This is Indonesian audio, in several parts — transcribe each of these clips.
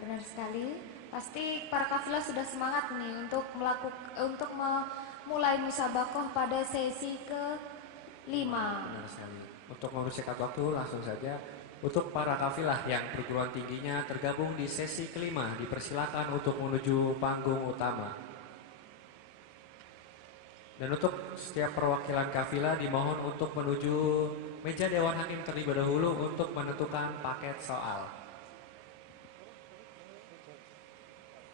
benar sekali. Pasti para kafilah sudah semangat nih untuk memulai musabakoh pada sesi ke-5. Benar sekali. Untuk mempersingkat waktu langsung saja. Untuk para kafilah yang perguruan tingginya tergabung di sesi kelima, dipersilakan untuk menuju panggung utama. Dan untuk setiap perwakilan kafilah dimohon untuk menuju meja Dewan Hakim terlebih dahulu untuk menentukan paket soal.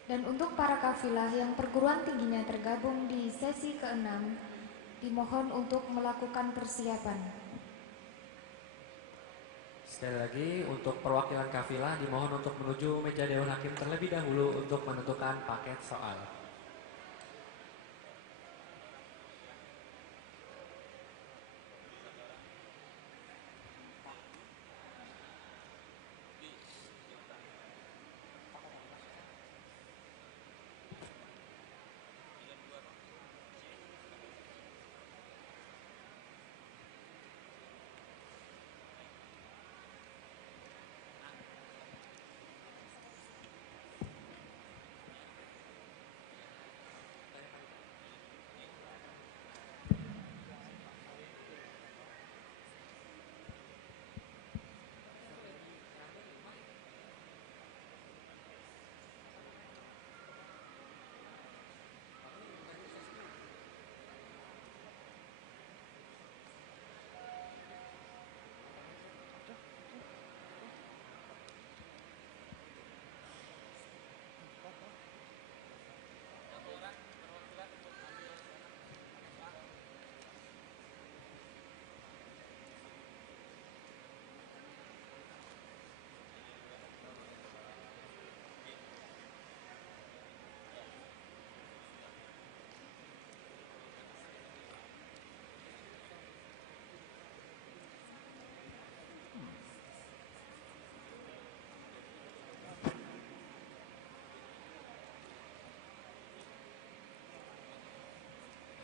Dan untuk para kafilah yang perguruan tingginya tergabung di sesi ke-6, dimohon untuk melakukan persiapan. Sekali lagi, untuk perwakilan kafilah dimohon untuk menuju meja Dewan Hakim terlebih dahulu untuk menentukan paket soal.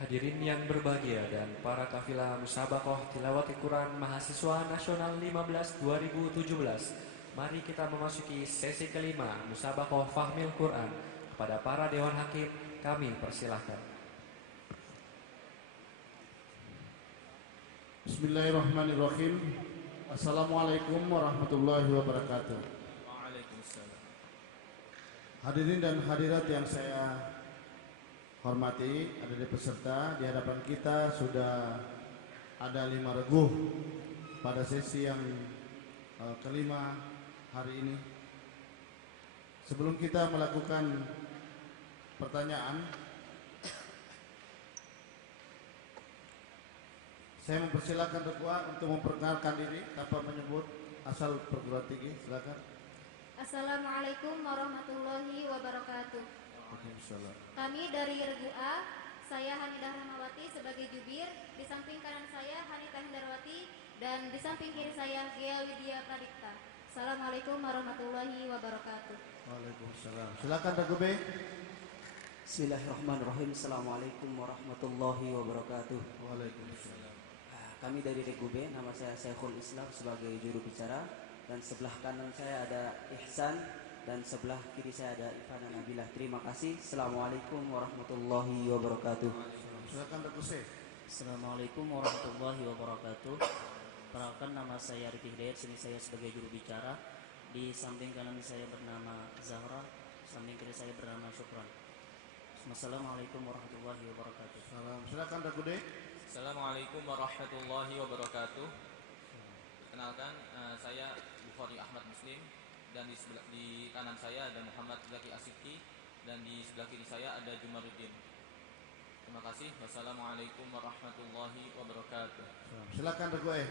Hadirin yang berbahagia dan para kafilah musabakoh tilawat Al-Quran Mahasiswa Nasional 15 2017. Mari kita memasuki sesi kelima musabakoh Fahmil Quran. Kepada para Dewan Hakim kami persilahkan. Bismillahirrahmanirrahim. Assalamualaikum warahmatullahi wabarakatuh. Waalaikumsalam. Hadirin dan hadirat yang saya hormati, ada di peserta, di hadapan kita sudah ada 5 regu pada sesi yang kelima hari ini. Sebelum kita melakukan pertanyaan, saya mempersilakan Rekwa untuk memperkenalkan diri tanpa menyebut asal perguruan tinggi. Silakan. Assalamualaikum warahmatullahi wabarakatuh. Kami dari Regu A, saya Hanidah Rahmawati sebagai jubir, di samping kanan saya Hanita Hendarwati, dan di samping kiri saya Gia Widya Pradipta. Assalamualaikum warahmatullahi wabarakatuh. Waalaikumsalam. Silakan Regu B. Bismillahirrahmanirrahim. Assalamualaikum warahmatullahi wabarakatuh. Waalaikumsalam. Kami dari Regu B, nama saya Syekhul Islam sebagai juru bicara, dan sebelah kanan saya ada Ihsan, dan sebelah kiri saya ada Ivana Nabilah. Terima kasih. Assalamualaikum warahmatullahi wabarakatuh. Silakan Regu C. Assalamualaikum warahmatullahi wabarakatuh. Perkenalkan, nama saya Rifki Hidayat, sini saya sebagai juru bicara. Di samping kanan saya bernama Zahra, samping kiri saya bernama Syukran. Assalamualaikum warahmatullahi wabarakatuh. Salam. Silakan Regu D. Assalamualaikum warahmatullahi wabarakatuh. Kenalkan, saya Bukhari Ahmad Muslim, dan di kanan saya ada Muhammad Zaki Asiki, dan di sebelah kiri saya ada Jumaruddin. Terima kasih. Wassalamualaikum warahmatullahi wabarakatuh. Silakan Regu E.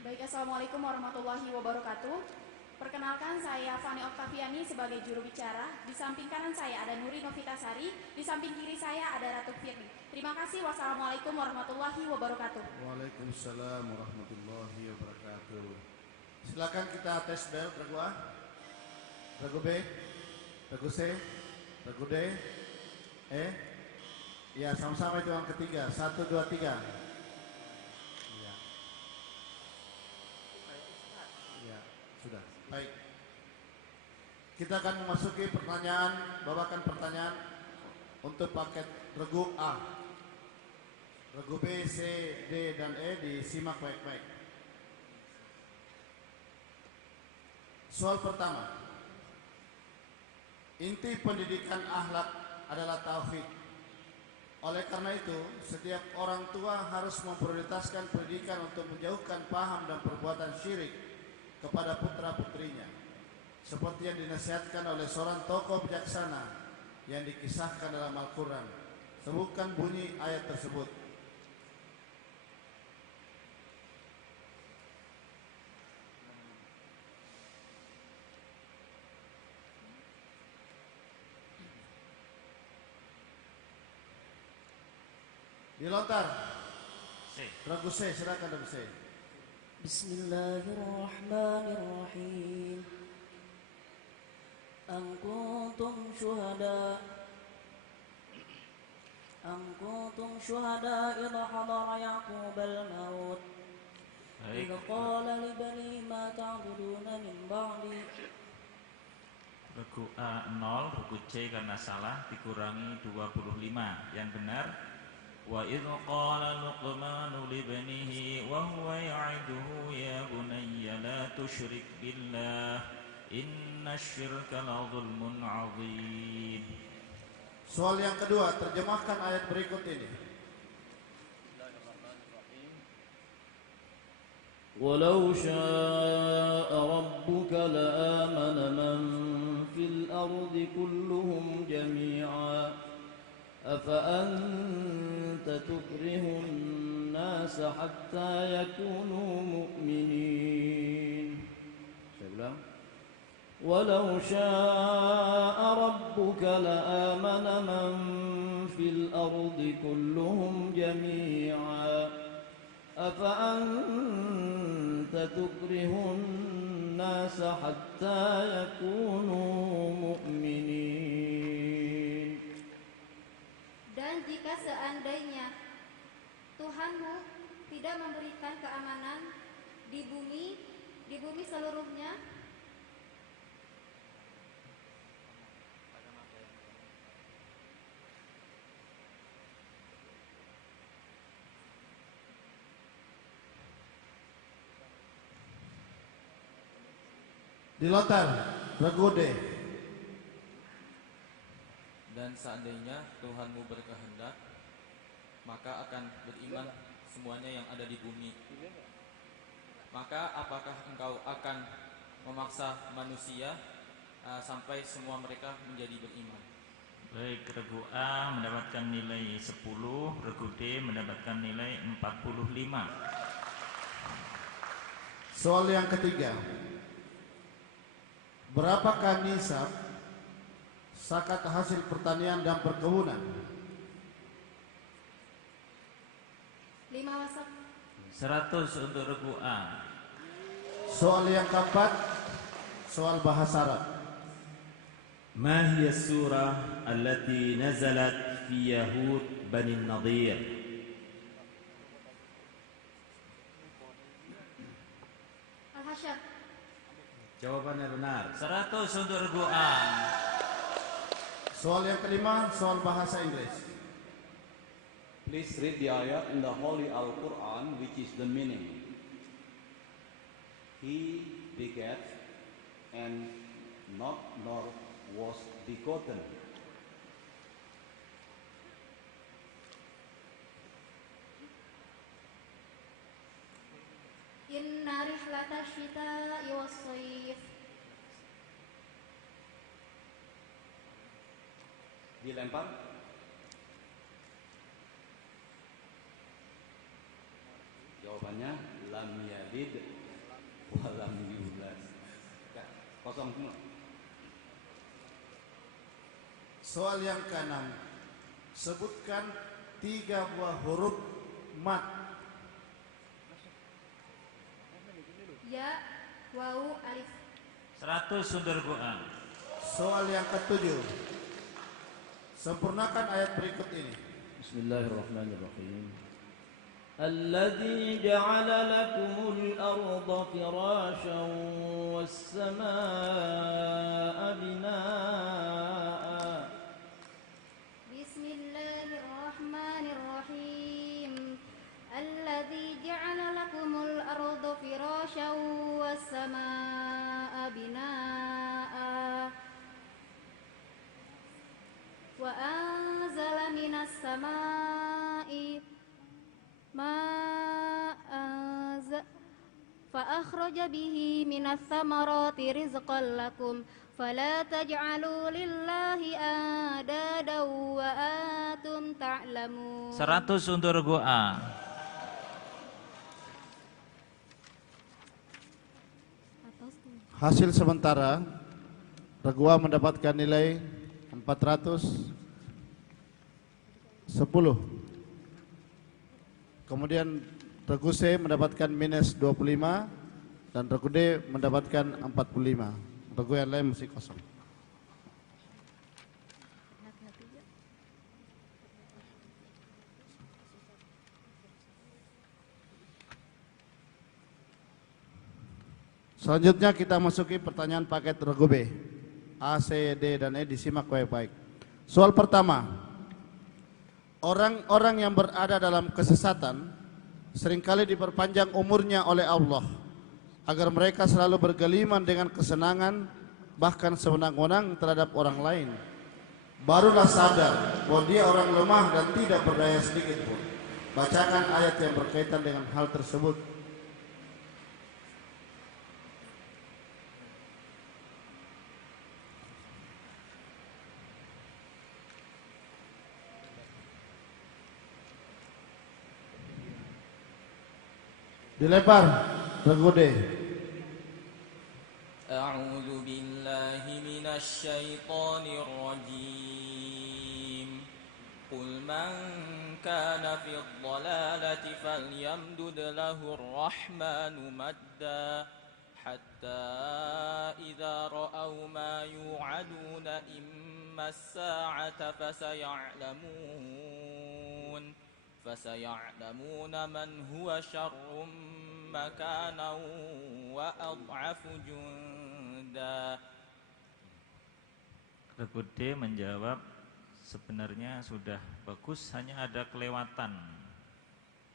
Baik, assalamualaikum warahmatullahi wabarakatuh. Perkenalkan, saya Fani Oktaviani sebagai juru bicara. Di samping kanan saya ada Nuri Novitasari, di samping kiri saya ada Ratu Firly. Terima kasih. Wassalamualaikum warahmatullahi wabarakatuh. Waalaikumsalam warahmatullahi wabarakatuh. Silakan kita tes bel. Regu A, Regu B, Regu C, Regu D, E. Ya, sama-sama itu yang ketiga. 1, 2, 3. Ya. Ya, sudah. Baik. Kita akan memasuki pertanyaan, bawakan pertanyaan untuk paket regu A. Regu B, C, D, dan E disimak baik-baik. Soal pertama. Inti pendidikan akhlak adalah tauhid. Oleh karena itu, setiap orang tua harus memprioritaskan pendidikan untuk menjauhkan paham dan perbuatan syirik kepada putra-putrinya, seperti yang dinasihatkan oleh seorang tokoh bijaksana yang dikisahkan dalam Al-Quran. Sebutkan bunyi ayat tersebut. Dilontar. Regu C, silakan regu C. Bismillahirrahmanirrahim. Am kuntum syuhada idh hadara Yaqub al-maut idh qala li bani ma ta'buduna min ba'di. Regu A 0, regu C karena salah dikurangi 25. Yang benar, wa idh qala Luqmanu li banihi wa huwa ya'iduhu ya bunayya la tusyrik billah innasyirka la zulmun 'adzim. Soal yang kedua, terjemahkan ayat berikut ini. Walau syaa rabbuka la'amana man fil ardi kulluhum jami'a afa anta tukrihun nasa hatta yakunu mu'minin. Saya ulang. Walau syaa rabbuka la'amana man fil ardi kulluhum jami'a afa anta tukrihun nasa hatta yakunu mu'minin. Dan jika seandainya Tuhanmu tidak memberikan keamanan di bumi seluruhnya, Dilontar. Regu D. Dan seandainya Tuhanmu berkehendak, maka akan beriman semuanya yang ada di bumi. Maka apakah engkau akan memaksa manusia sampai semua mereka menjadi beriman? Baik, regu A mendapatkan nilai 10, regu D mendapatkan nilai 45. Soal yang ketiga. Berapakah nisab zakat hasil pertanian dan perkebunan? 5 wasaq. 100 untuk regu A. Soal yang keempat, soal bahasa Arab. ما هي السورة التي نزلت في يهود بني النضير؟ Al-Hasyr. Jawabannya benar. 100 untuk regu A. Soal yang kelima, soal bahasa Inggris. Please read the ayat in the Holy Al-Quran, which is the meaning. He begat and not nor was begotten. Inna rihlata syita'i was-sayf. Dilempar. Jawabannya lam yalid wa lam yulad. Kosong semua. Soal yang keenam, sebutkan 3 buah huruf mat. Ya, wawu, alif. 100 untuk regu A. Soal yang ketujuh, sempurnakan ayat berikut ini. Bismillahirrahmanirrahim. الذي جعل لكم الأرض فراشا والسماء بناء بسم الله الرحمن الرحيم الذي جعل لكم الأرض فراشا والسماء بناء وأنزل من السماء ماء فأخرج به من الثمرات رزقا لكم فلا تجعلوا لله أندادا وأنتم تعلمون. 100 untuk regu A. Hasil sementara regu A mendapatkan nilai 410. Kemudian regu C mendapatkan minus 25 dan regu D mendapatkan 45. Regu yang lain masih kosong. Selanjutnya kita masuki pertanyaan paket regu B. A, C, D, dan E disimak baik-baik. Soal pertama. Orang-orang yang berada dalam kesesatan seringkali diperpanjang umurnya oleh Allah agar mereka selalu bergeliman dengan kesenangan bahkan sewenang-wenang terhadap orang lain. Barulah sadar bahwa dia orang lemah dan tidak berdaya sedikit pun. Bacakan ayat yang berkaitan dengan hal tersebut. Dilempar regu D. A'udzu billahi minasy syaithanir rajim. Qul man kana fi dhalalati falyamdud lahu ar-rahmanu madda hatta idza ra'aw ma yu'aduna imma as-sa'ata فسيعلمون من هو شر مكانا وأضعف جندا. Regu D menjawab sebenarnya sudah bagus, hanya ada kelewatan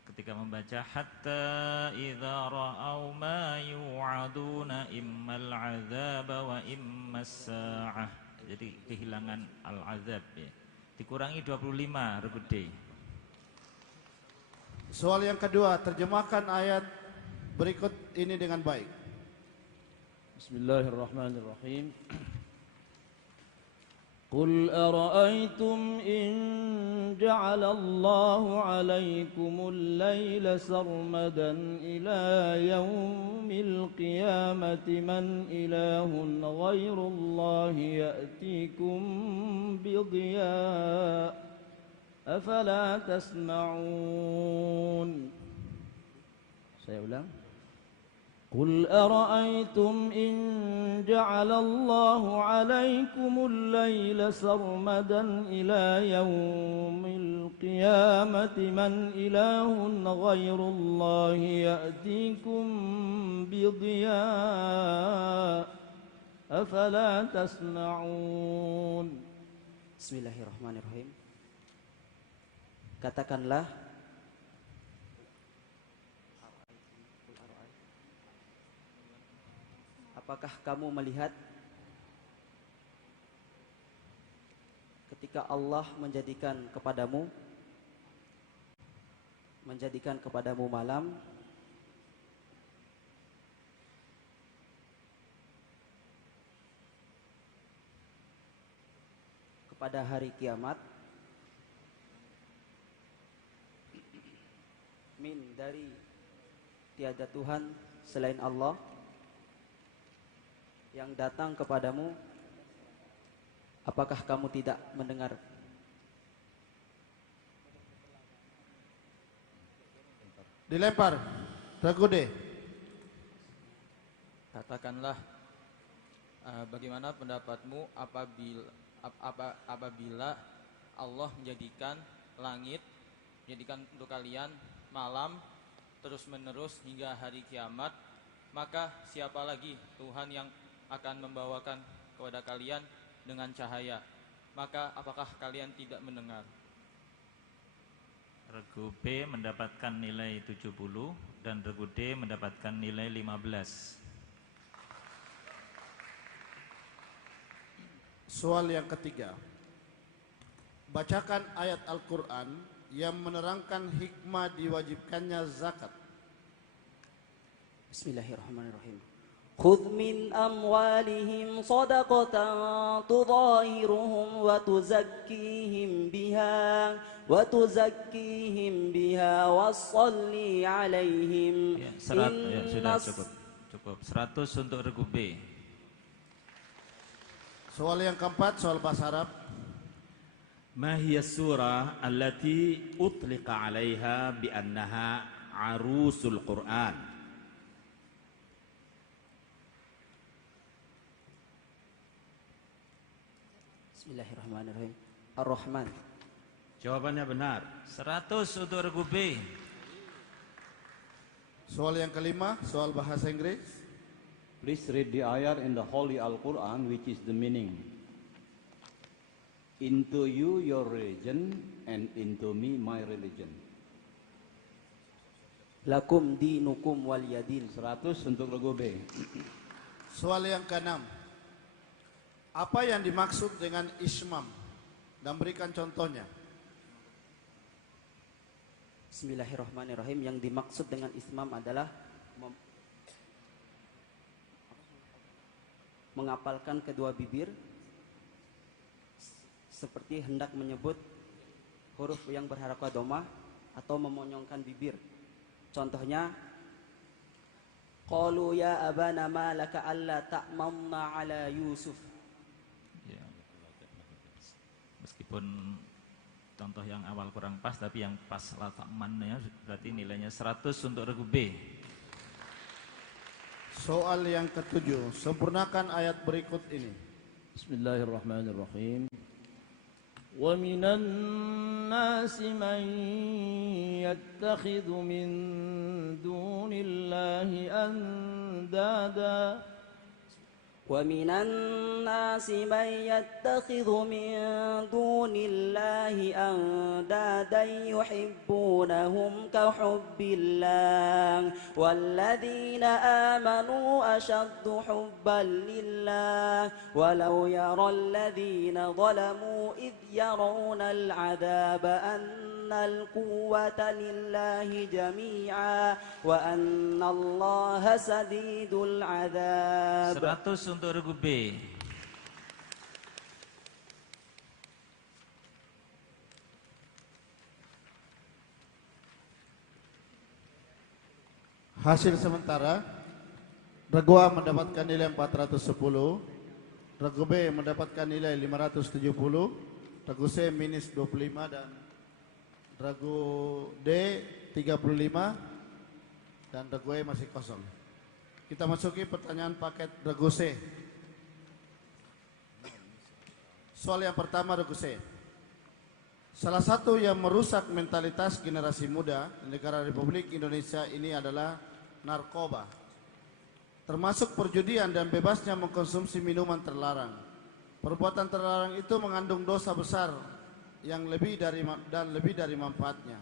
ketika membaca hatta idza ra'au ma yu'aduna immal 'adzaba wa immas sa'ah. Jadi kehilangan al-'adzab ya. Dikurangi 25 regu D. Soal yang kedua, terjemahkan ayat berikut ini dengan baik. Bismillahirrahmanirrahim. Qul ara'aytum in ja'ala Allahu 'alaykumul laila sarmadan ila yaumil qiyamati man ilahun ghairullahi ya'tikum bidhiya' أفلا تسمعون. Saya ulang. قل أرأيتم إن جعل الله عليكم الليل سرمدا إلى يوم القيامة من إله غير الله يأتيكم بضياء أفلا تسمعون. Bismillahirrahmanirrahim. Katakanlah, apakah kamu melihat ketika Allah menjadikan kepadamu malam kepada hari kiamat, min dari tiada Tuhan selain Allah yang datang kepadamu, apakah kamu tidak mendengar? Dilempar regu D. Katakanlah, bagaimana pendapatmu apabila Allah menjadikan langit, menjadikan untuk kalian malam terus-menerus hingga hari kiamat, maka siapa lagi Tuhan yang akan membawakan kepada kalian dengan cahaya? Maka apakah kalian tidak mendengar? Regu B mendapatkan nilai 70 dan regu D mendapatkan nilai 15. Soal yang ketiga. Bacakan ayat Al-Quran yang menerangkan hikmah diwajibkannya zakat. Bismillahirrahmanirrahim. Khudh min amwalihim sadaqatan tudahiruhum wa tuzakkihim biha wassalli alaihim. Ya, sudah cukup. 100 untuk regu B. Soal yang keempat, soal bahasa Arab. ما هي السورة التي أطلق عليها بأنها عروس القرآن؟ Bismillahirrahmanirrahim. Ar-Rahman. Jawabannya benar. 100 untuk regu B. Soal yang kelima, soal bahasa Inggris. Please read the ayat in the Holy Al-Quran, which is the meaning. Into you your religion, and into me my religion. Lakum dinukum waliyadin. 100 untuk regu B. Soal yang keenam. Apa yang dimaksud dengan ismam? Dan berikan contohnya. Bismillahirrahmanirrahim. Yang dimaksud dengan ismam adalah mengapalkan kedua bibir seperti hendak menyebut huruf yang berharakat dhammah atau memonyongkan bibir. Contohnya, qalu ya abana ma laka alla ta'manna ala Yusuf. Ya. Meskipun contoh yang awal kurang pas, tapi yang pas la ta'mannya berarti nilainya 100 untuk regu B. Soal yang ketujuh, sempurnakan ayat berikut ini. Bismillahirrahmanirrahim. وَمِنَ النَّاسِ مَن يَتَّخِذُ مِن دُونِ اللَّهِ أَندَادًا وَمِنَ النَّاسِ مَن يَتَّخِذُ مِن دُونِ اللَّهِ أَندَادًا يُحِبُّونَهُمْ كَحُبِّ اللَّهِ وَالَّذِينَ آمَنُوا أَشَدُّ حُبًّا لِلَّهِ وَلَوْ يَرَى الَّذِينَ ظَلَمُوا إِذْ يَرَوْنَ الْعَذَابَ أَنَّ الْقُوَّةَ لِلَّهِ جَمِيعًا وَأَنَّ اللَّهَ شَدِيدُ الْعَذَابِ. 100 untuk regu B. Hasil sementara, regu A mendapatkan nilai 410, regu B mendapatkan nilai 570, regu C minus 25 dan regu D 35 dan regu E masih kosong. Kita masuki pertanyaan paket regu C. Soal yang pertama regu C. Salah satu yang merusak mentalitas generasi muda di negara Republik Indonesia ini adalah narkoba, termasuk perjudian dan bebasnya mengkonsumsi minuman terlarang. Perbuatan terlarang itu mengandung dosa besar yang lebih dari manfaatnya.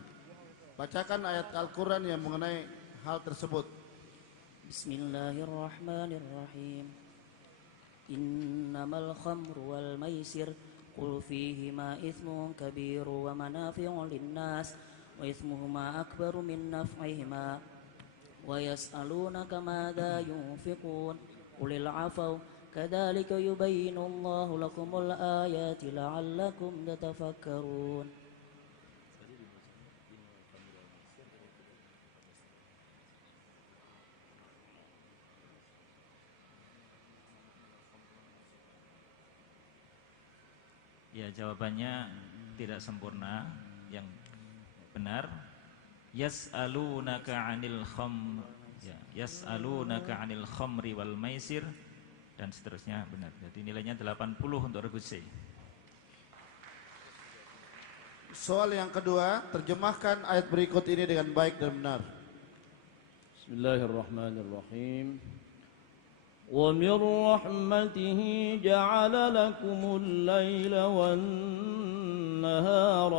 Bacakan ayat Al-Quran yang mengenai hal tersebut. Bismillahirrahmanirrahim. Innamal khamru wal maisir qul fihima ithmun kabiru wa manafi'u linnas wa ithmuhuma akbaru min naf'ihima wa yas'alunaka madza yunfiqun qulil 'afwa kadzalika yubayyinu Allahu lakumul ayati la'allakum tatafakkarun. Ya, jawabannya tidak sempurna. Yang benar, yas'alunaka 'anil khamr, ya, yas'alunaka 'anil khamri wal maisir dan seterusnya benar. Jadi nilainya 80 untuk regu C. Soal yang kedua, terjemahkan ayat berikut ini dengan baik dan benar. Bismillahirrahmanirrahim. وَمِنْ رَحْمَتِهِ جَعَلَ لَكُمُ اللَّيْلَ وَالنَّهَارَ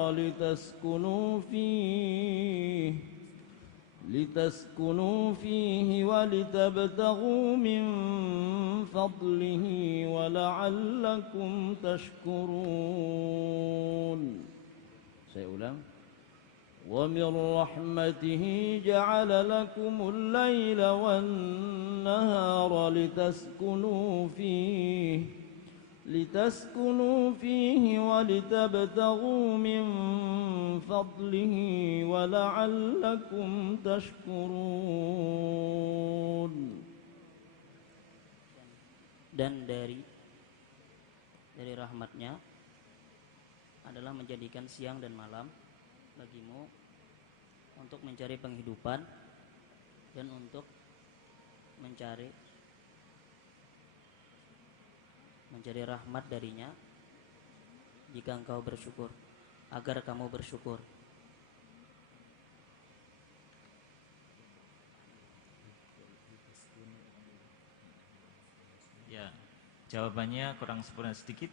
لِتَسْكُنُوا فِيهِ وَلِتَبْتَغُوا مِنْ فَضْلِهِ وَلَعَلَّكُمْ تَشْكُرُونَ. Saya ulang. وَمِنْ رَحْمَتِهِ جَعَلَ لَكُمُ اللَّيْلَ وَالنَّهَارَ لِتَسْكُنُوا فِيهِ وَلِتَبْتَغُوا مِنْ فَضْلِهِ وَلَعَلَّكُمْ تَشْكُرُونَ. Dan dari rahmatnya adalah menjadikan siang dan malam bagimu untuk mencari penghidupan dan untuk mencari rahmat darinya jika engkau bersyukur, agar kamu bersyukur. Ya, jawabannya kurang sempurna sedikit.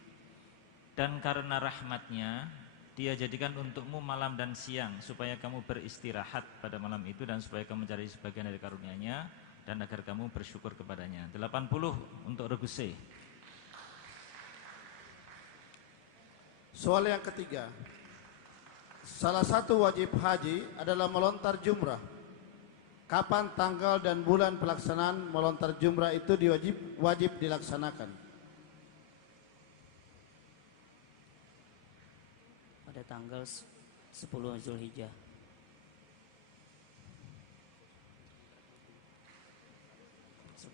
Dan karena rahmatnya, Dia jadikan untukmu malam dan siang supaya kamu beristirahat pada malam itu dan supaya kamu mencari sebagian dari karunia-Nya dan agar kamu bersyukur kepadanya. 80 untuk regu C. Soal yang ketiga. Salah satu wajib haji adalah melontar jumrah. Kapan tanggal dan bulan pelaksanaan melontar jumrah itu wajib dilaksanakan? Pada tanggal 10 Zulhijjah.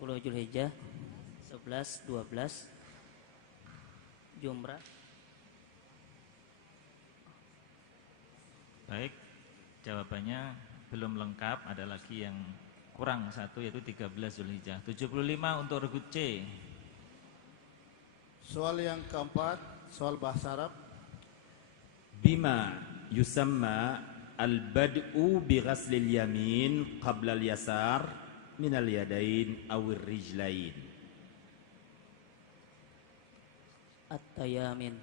Zulhijjah 11, 12 Jumrah. Baik, jawabannya belum lengkap, ada lagi yang kurang satu yaitu 13 Zulhijjah. 75 untuk regu C. Soal yang keempat, soal bahasa Arab. Bima yusamma al-bad'u bi ghaslil yamin qabla al-yasar min al-yadain awir rijlain. At-tayamin.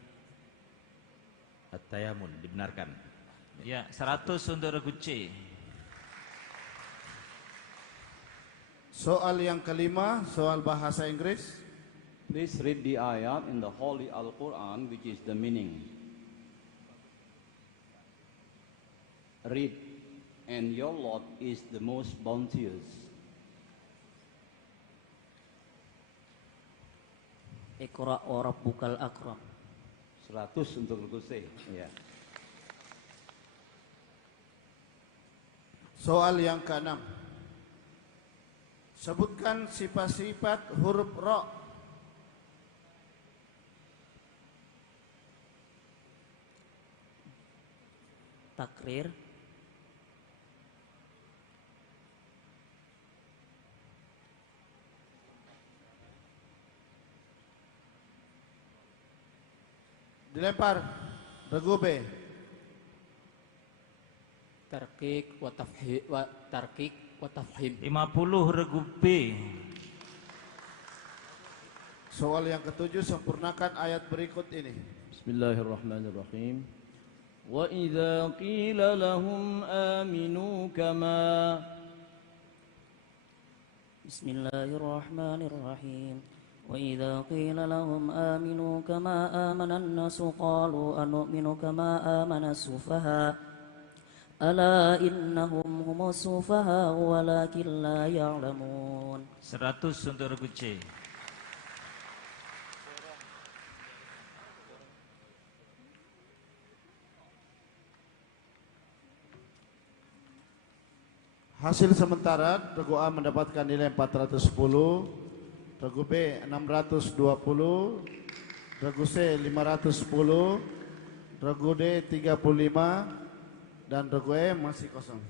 At-tayamun, dibenarkan. Ya, 100 untuk regu C. Soal yang kelima, soal bahasa Inggris. Please read the ayat in the Holy Al-Quran which is the meaning. Read, and your Lord is the most bounteous. Iqra wa rabbukal akram. 100 untuk regu C. Ya. Soal yang keenam. Sebutkan sifat-sifat huruf ra. Takrir, dilempar. Regu B. Tarkik wa tafhim. 50 regu B. Soal yang ketujuh, sempurnakan ayat berikut ini. Bismillahirrahmanirrahim. Wa idza qila lahum aminu kama. Bismillahirrahmanirrahim. Wa idza qila lahum aminu kama amana an-nasu qalu anu'minu kama amana as-sufaha. Ala innahum humus sufaha walakin la ya'lamun. 100 untuk regu C. Hasil sementara, regu A mendapatkan nilai 410, regu B 620, regu C 510, regu D 35, dan regu E masih kosong.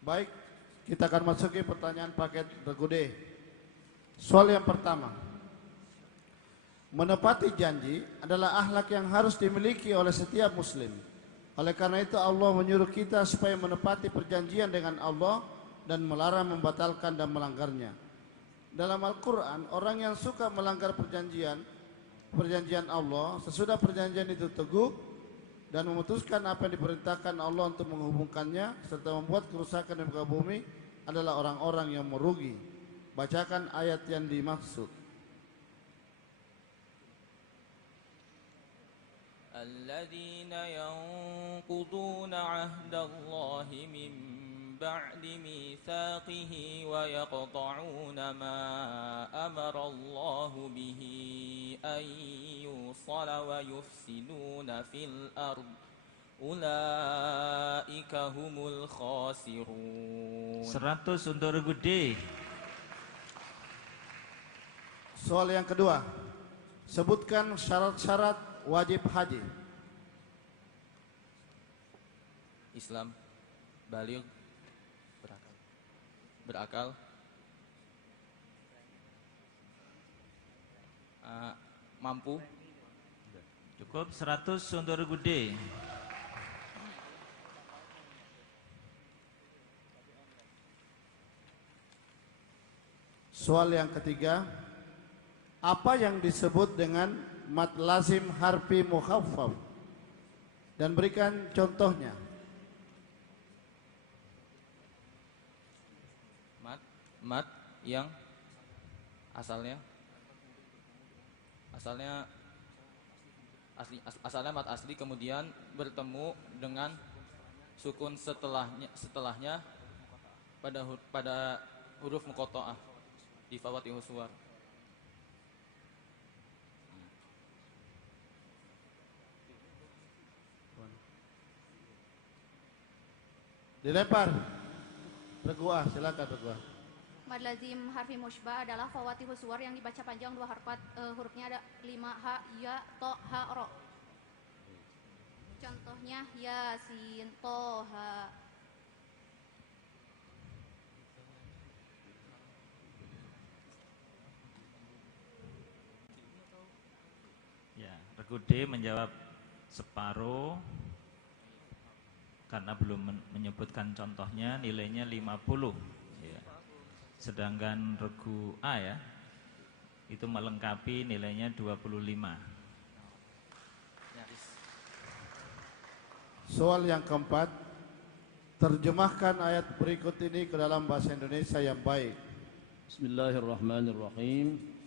Baik, kita akan masuki pertanyaan paket regu D. Soal yang pertama. Menepati janji adalah akhlak yang harus dimiliki oleh setiap muslim. Oleh karena itu Allah menyuruh kita supaya menepati perjanjian dengan Allah dan melarang membatalkan dan melanggarnya. Dalam Al-Quran, orang yang suka melanggar perjanjian Allah sesudah perjanjian itu teguh dan memutuskan apa yang diperintahkan Allah untuk menghubungkannya serta membuat kerusakan di muka bumi adalah orang-orang yang merugi. Bacakan ayat yang dimaksud. الذين ينقضون عهد الله من بعد ميثاقه ويقطعون ما أمر الله به أن يوصل ويفسدون في الأرض أولئك هم الخاسرون. 100 untuk Regu D. Soal yang kedua, sebutkan syarat-syarat wajib haji. Islam, baligh, berakal, mampu. Cukup 100 untuk Regu D. Soal yang ketiga, apa yang disebut dengan mad lazim harfi mukhaffaf dan berikan contohnya. Mad yang asalnya mad asli kemudian bertemu dengan sukun setelahnya pada huruf muqatta'ah di fawatihus suwar. Dilempar. Regu A, silakan Regu A. Mad lazim harfi musybah adalah fawatihus suwar yang dibaca panjang dua harkat, hurufnya ada 5 ha, ya, to, ha, ro. Contohnya Yasin, Toha. Ya, Regu D menjawab separuh karena belum menyebutkan contohnya, nilainya 50 ya. Sedangkan Regu A ya itu melengkapi, nilainya 25. Soal yang keempat, terjemahkan ayat berikut ini ke dalam bahasa Indonesia yang baik. Bismillahirrahmanirrahim.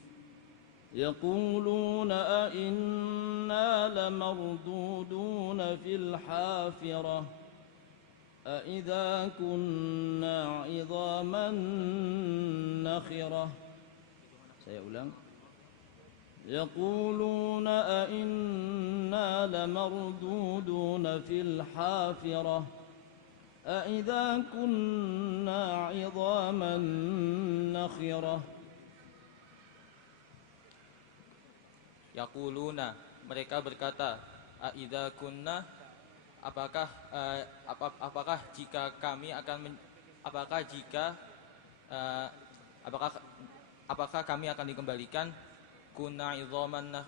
يقولون أئنا لمردودون في الحافرة أئذا كنا عظاما نخرة. Saya ulang. يقولون أئنا لمردودون في الحافرة أئذا كنا عظاما نخرة. Yaquluna, mereka berkata, aidza kunna, apakah jika kami akan apakah kami akan dikembalikan kunna idzaman.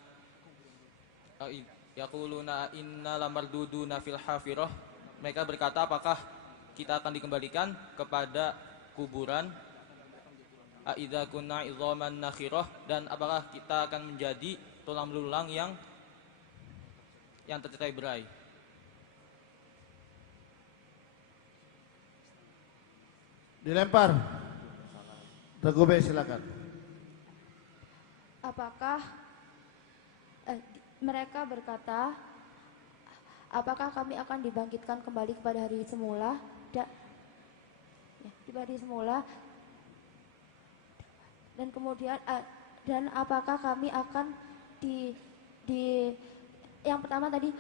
Yaquluna inna lamarduduna fil hafirah, mereka berkata apakah kita akan dikembalikan kepada kuburan. Aidza kunna idzaman nakhirah, dan apakah kita akan menjadi tulang belulang yang tercerai-berai. Dilempar. Regu B, silakan. Apakah mereka berkata, apakah kami akan dibangkitkan kembali kepada hari semula? Pada hari semula. Dan kemudian dan apakah kami akan yang pertama tadi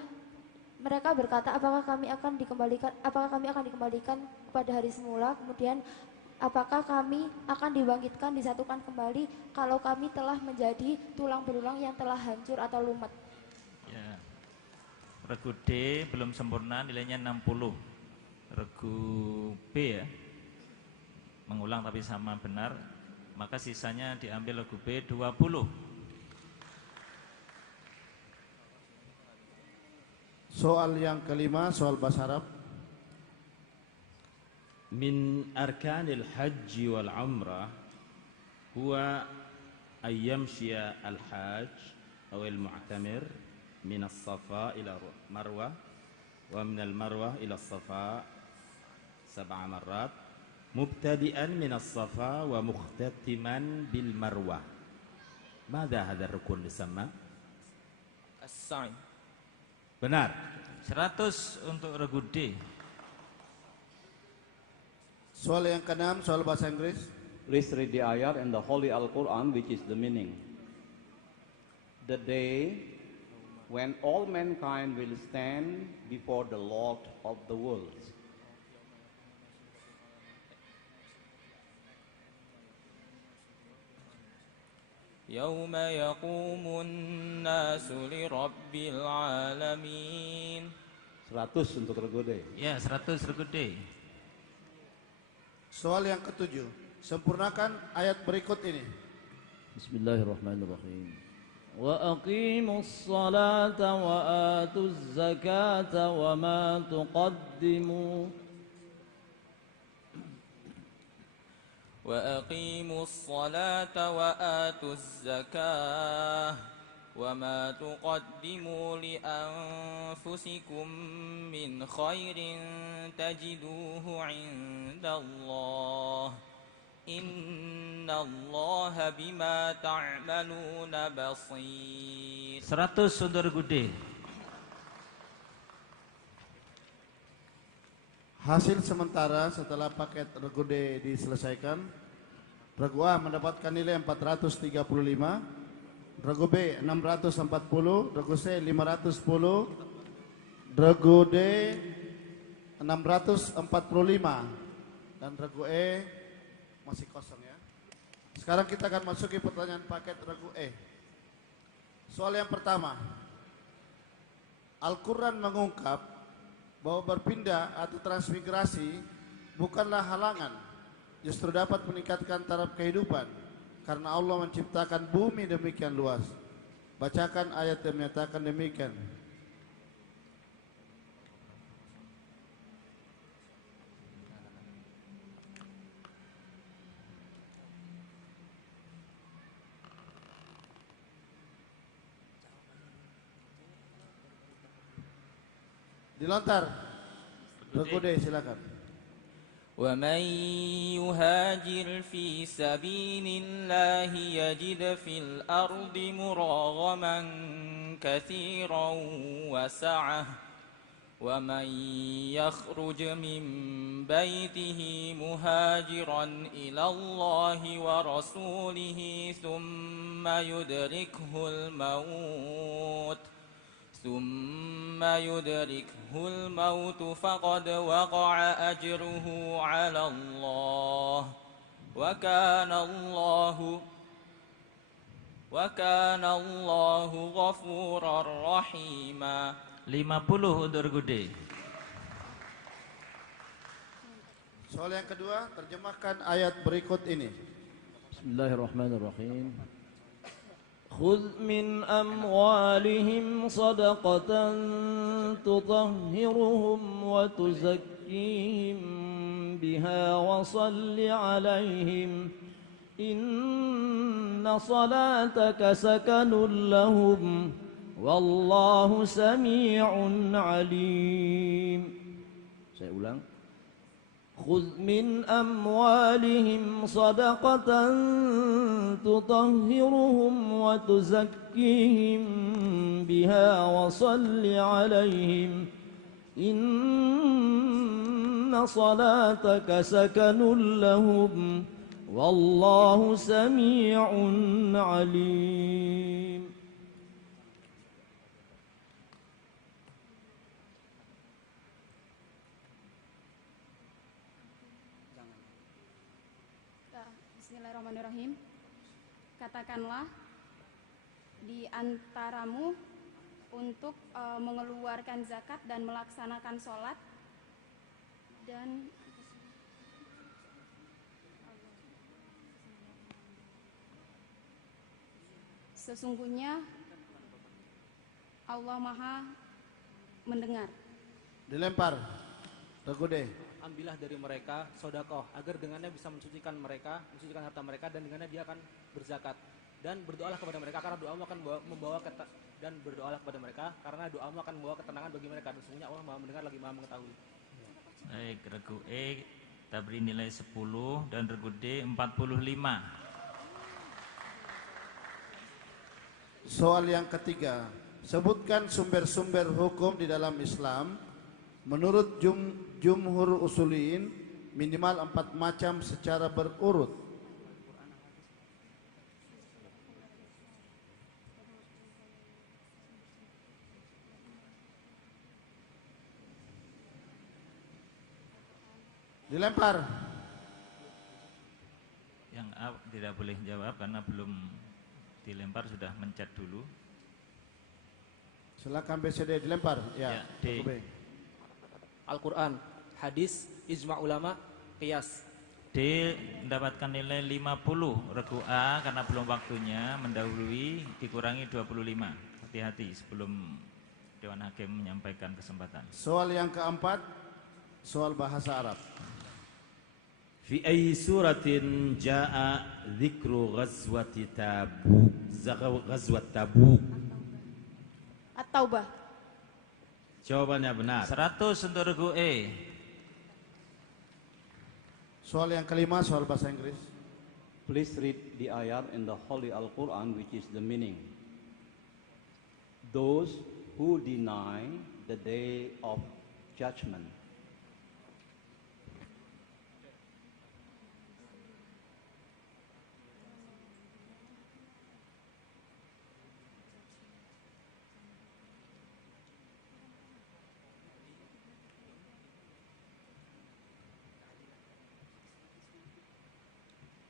mereka berkata apakah kami akan dikembalikan pada hari semula, kemudian apakah kami akan dibangkitkan, disatukan kembali kalau kami telah menjadi tulang belulang yang telah hancur atau lumet. Ya. Regu D belum sempurna, nilainya 60. Regu B ya mengulang tapi sama benar, maka sisanya diambil Regu B 20. Soal yang kelima, soal bahasa Arab. من أركان الحج والعمرة هو أن يمشي الحاج أو المعتمر من الصفا إلى مروة ومن المروة إلى الصفا 7 مرات مبتدئا من الصفا ومختتما بالمروة. ماذا هذا الركن يسمى؟ As-sa'i. Benar. 100 untuk regu D. Soal yang keenam, soal bahasa Inggris. Please read the ayat in the Holy Al-Quran, which is the meaning. The day when all mankind will stand before the Lord of the worlds. يوم يقوم الناس لرب العالمين. 100 untuk regu D. Ya, 100 regu D. Soal yang ketujuh, sempurnakan ayat berikut ini. Bismillahirrahmanirrahim. Wa aqimus salata wa atuz zakata wa ma tuqaddimu وأقيموا الصلاة وآتوا الزكاة وما تقدموا لأنفسكم من خير تجدوه عند الله إن الله بما تعملون بصير. 100 untuk regu D. Hasil sementara setelah paket regu D diselesaikan, regu A mendapatkan nilai 435, regu B 640, regu C 510, regu D 645, dan regu E masih kosong ya. Sekarang kita akan masuki pertanyaan paket regu E. Soal yang pertama, Al-Quran mengungkap bahwa berpindah atau transmigrasi bukanlah halangan, justru dapat meningkatkan taraf kehidupan karena Allah menciptakan bumi demikian luas. Bacakan ayat yang menyatakan demikian. Dilontar. Regu D, silakan. ومن يهاجر في سبيل الله يجد في الأرض مراغما كثيرا وسعة ومن يخرج من بيته مهاجرا إلى الله ورسوله ثم يدركه الموت فقد وقع أجره على الله وكان الله غفورا رحيما. 50 untuk regu D. Soal yang kedua, terjemahkan ayat berikut ini. Bismillahirrahmanirrahim. خذ من أموالهم صدقة تطهرهم وتزكيهم بها وصل عليهم إن صلاتك سكن لهم والله سميع عليم. Saya ulang. خذ من أموالهم صدقة تطهرهم وتزكيهم بها وصل عليهم إن صلاتك سكن لهم والله سميع عليم. Bismillahirrahmanirrahim. Katakanlah di antaramu untuk mengeluarkan zakat dan melaksanakan sholat dan sesungguhnya Allah Maha mendengar. Dilempar. Regu D. Ambillah dari mereka sodakoh agar dengannya bisa mensucikan mereka, mensucikan harta mereka, dan dengannya dia akan berzakat. Dan berdoalah kepada mereka karena doamu akan berdoalah kepada mereka karena doamu akan membawa ketenangan bagi mereka. Dan sesungguhnya Allah Maha mendengar lagi Maha mengetahui. Baik, regu E kita beri nilai 10 dan regu D 45. Soal yang ketiga, sebutkan sumber-sumber hukum di dalam Islam menurut jumhur usuliyin minimal 4 macam secara berurut. Dilempar. Yang A tidak boleh jawab karena belum dilempar, sudah mencet dulu. Silakan BCD dilempar. Ya, D. Al-Quran, hadis, ijma' ulama, qiyas. D mendapatkan nilai 50. Regu A karena belum waktunya mendahului dikurangi 25. Hati-hati sebelum Dewan Hakim menyampaikan kesempatan. Soal yang keempat, soal bahasa Arab. Fi ayyi suratin jaa dzikru ghazwati Tabuk. Ghazwat Tabuk. At-Taubah. Jawabannya benar. 100 untuk regu E. Soal yang kelima, soal bahasa Inggris. Please read the ayat in the Holy Al-Quran which is the meaning. Those who deny the day of judgment.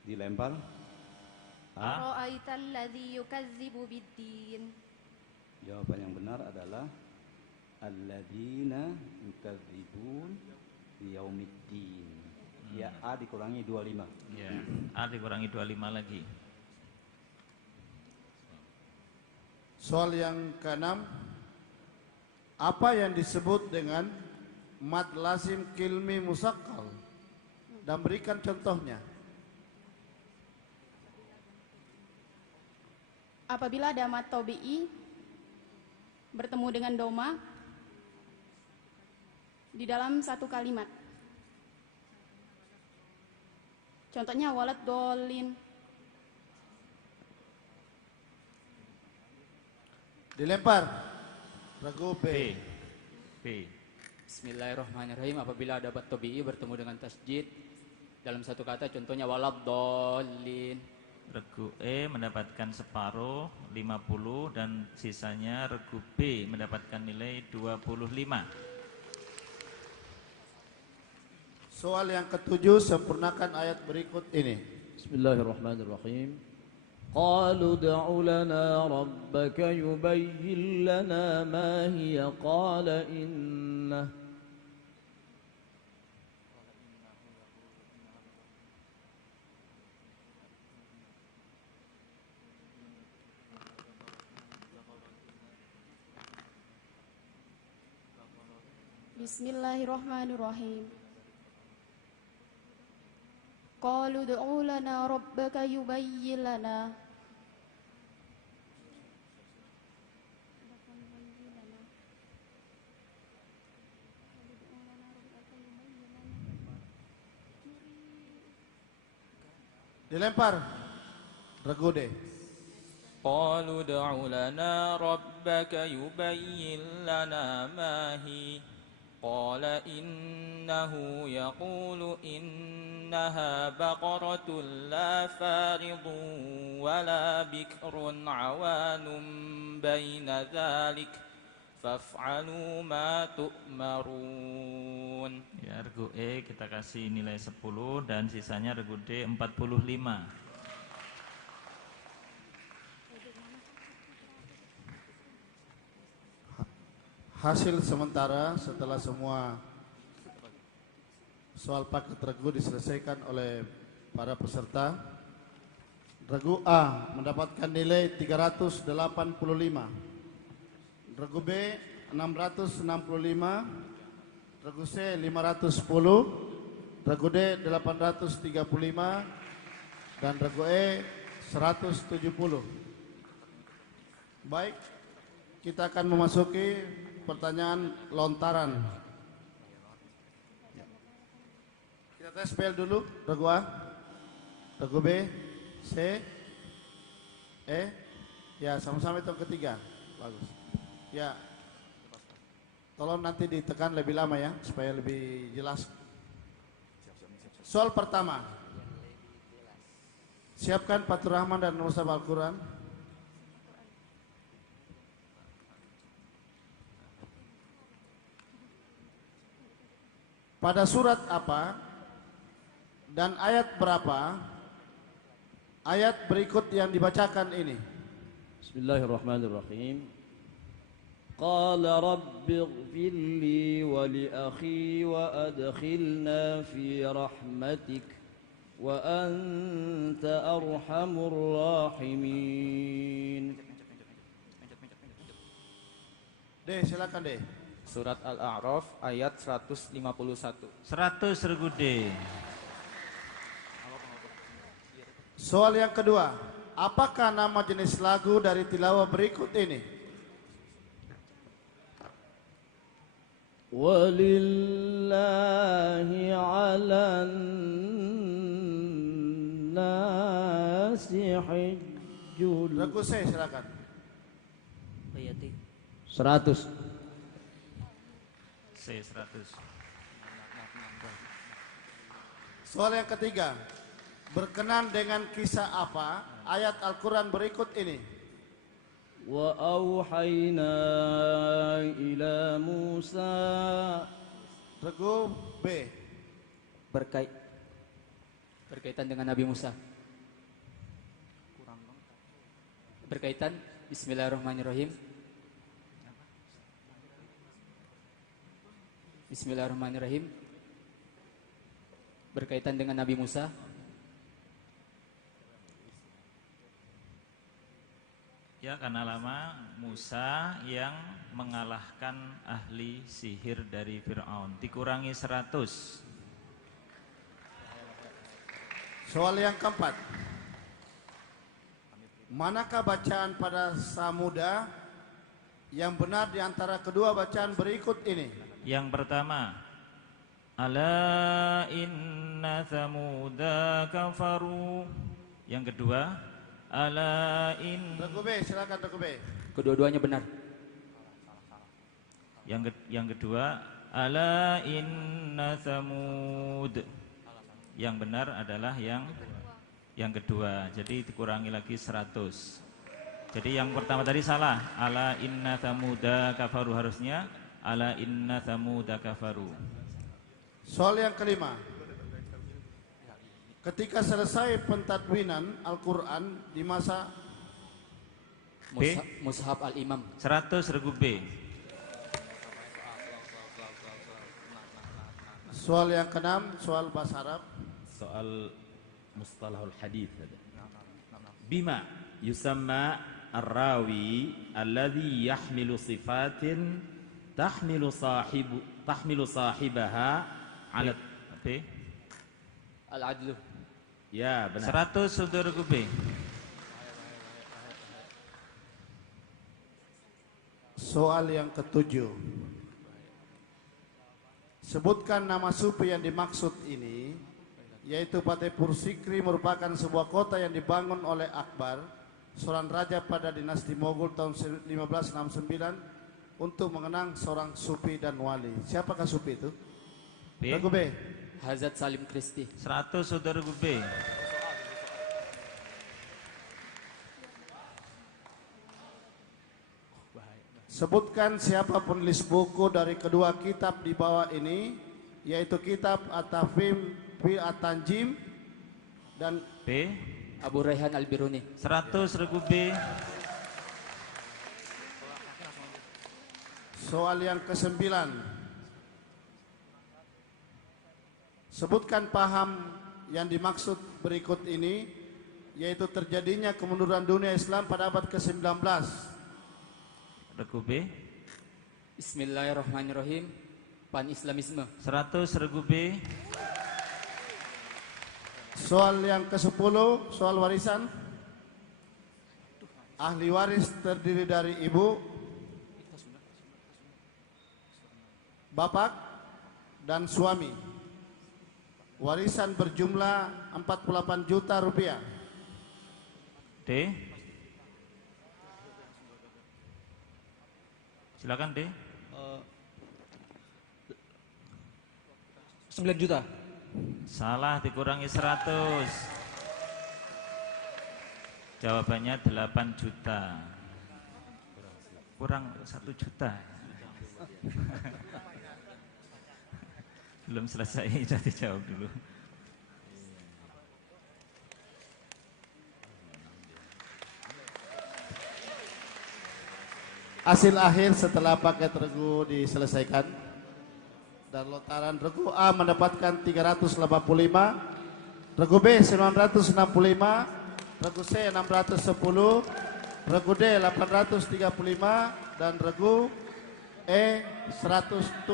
Dilempar. Ara'aital ladzi yukadzibu biddin. Jawaban yang benar adalah alladzina yukadzibun biyaumiddin. Ya, A dikurangi 25. Ya, A dikurangi 25 lagi. Soal yang keenam, apa yang disebut dengan mad lazim kilmi musaqqal? Dan berikan contohnya. Apabila ada mat tabi'i bertemu dengan doma di dalam satu kalimat. Contohnya walad dolin. Dilempar. Regu B. B. Bismillahirrahmanirrahim. Apabila ada mat tabi'i bertemu dengan tasjid dalam satu kata, contohnya walad dolin. Regu E mendapatkan separuh 50 dan sisanya regu B mendapatkan nilai 25. Soal yang ketujuh, sempurnakan ayat berikut ini. Bismillahirrahmanirrahim. Qalu ud'u lana rabbaka yubayyin lana ma hiya qala inna Bismillahirrahmanirrahim. Qalu ud'u lana rabbaka yubayyin lana. Dilempar. Regu D. قالوا ادع لنا ربك يبين لنا ما هي قال إنه يقول إنها بقرة لا فارض ولا بكر عوان بين ذلك فافعلوا ما تؤمرون. Ya, regu E kita kasih nilai 10 dan sisanya regu D 45. Hasil sementara setelah semua soal paket regu diselesaikan oleh para peserta. Regu A mendapatkan nilai 385. Regu B 665, regu C 510, regu D 835, dan regu E 170. Baik, kita akan memasuki pertanyaan lontaran. Kita tes spell dulu, regu A, regu B, C, E. Ya, sama-sama hitung ketiga. Bagus. Ya, tolong nanti ditekan lebih lama ya, supaya lebih jelas. Soal pertama. Siapkan Fatur Rahman dan Musab Al-Quran. Pada surat apa dan ayat berapa ayat berikut yang dibacakan ini? Bismillahirrahmanirrahim. Qala rabbi ighfir li wa li akhi wa adkhilna fi rahmatik wa anta arhamur rahimin. Silakan deh. Surat Al-A'raf ayat 151. 100 regu D. Soal yang kedua, apakah nama jenis lagu dari tilawah berikut ini? Walillahi 'alan nasi hajjul. Regu C, silakan. 100. C 100. Soal yang ketiga, berkenan dengan kisah apa ayat Al-Quran berikut ini? Wa auhayna ila Musa. Regu B. Berkaitan dengan Nabi Musa. Berkaitan, Bismillahirrahmanirrahim. Bismillahirrahmanirrahim. Berkaitan dengan Nabi Musa. Ya, karena lama Musa yang mengalahkan ahli sihir dari Fir'aun. Dikurangi 100. Soal yang keempat, manakah bacaan pada Samuda yang benar di antara kedua bacaan berikut ini? Yang pertama, ala inna thamuda kafaru. Yang kedua, ala in. Regu B, silakan regu B. Kedua-duanya benar. Yang kedua, ala inna thamud. Yang benar adalah yang kedua. Jadi dikurangi lagi 100. Jadi yang pertama tadi salah. Ala inna thamuda kafaru, harusnya ala inna thamuda kafaru. Soal yang kelima, ketika selesai pentadwinan Al-Quran di masa B, Mushaf Al-Imam. 100 regu B. Soal yang keenam, soal bahasa Arab. Soal mustalahul hadith. Bima yusamma ar-rawi alladhi yahmilu sifatin tahmilu sahibaha ala B. Al-Adlu. Ya, benar. 100 sudah regu B. Soal yang ketujuh, sebutkan nama sufi yang dimaksud ini, yaitu Fatehpur Sikri merupakan sebuah kota yang dibangun oleh Akbar, seorang raja pada dinasti Mogul tahun 1569 untuk mengenang seorang sufi dan wali. Siapakah sufi itu? B. Regu B. Hazrat Salim Kristi. 100 saudara regu B. Sebutkan siapa penulis buku dari kedua kitab di bawah ini, yaitu kitab At-Tafhim fi At-Tanjim dan B. Abu Raihan Al-Biruni. 100 regu B. Soal yang ke-9, sebutkan paham yang dimaksud berikut ini, yaitu terjadinya kemunduran dunia Islam pada abad ke-19. Regu B. Bismillahirrahmanirrahim. Pan-Islamisme. 100 regu B. Soal yang ke-10, soal warisan. Ahli waris terdiri dari ibu, bapak, dan suami. Warisan berjumlah 48 juta rupiah. D. Silakan D. 9 juta. Salah, dikurangi 100. Jawabannya 8 juta. Kurang 1 juta. Belum selesai, sudah dijawab dulu. Hasil akhir setelah paket regu diselesaikan dan lontaran regu A mendapatkan 385, regu B 965, regu C 610, regu D 835 dan regu E 170.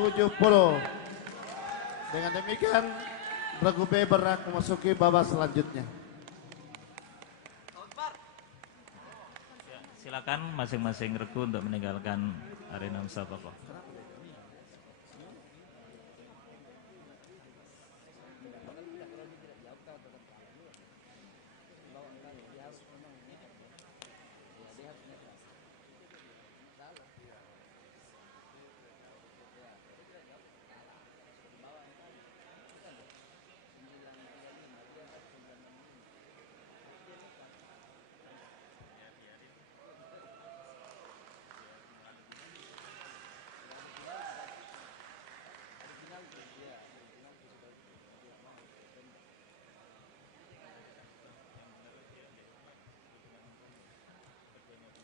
Dengan demikian regu B berhak memasuki babak selanjutnya. Silakan masing-masing regu untuk meninggalkan arena musabaqah.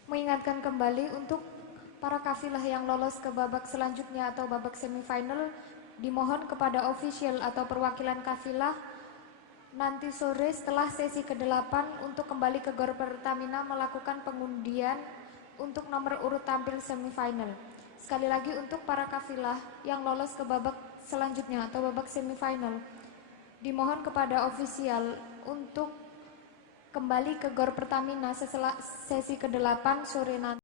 Mengingatkan kembali untuk para kafilah yang lolos ke babak selanjutnya atau babak semifinal, dimohon kepada official atau perwakilan kafilah nanti sore setelah sesi ke-8 untuk kembali ke Gor Pertamina melakukan pengundian untuk nomor urut tampil semifinal. Sekali lagi untuk para kafilah yang lolos ke babak selanjutnya atau babak semifinal, dimohon kepada official untuk kembali ke Gor Pertamina setelah sesi ke-8 sore nanti.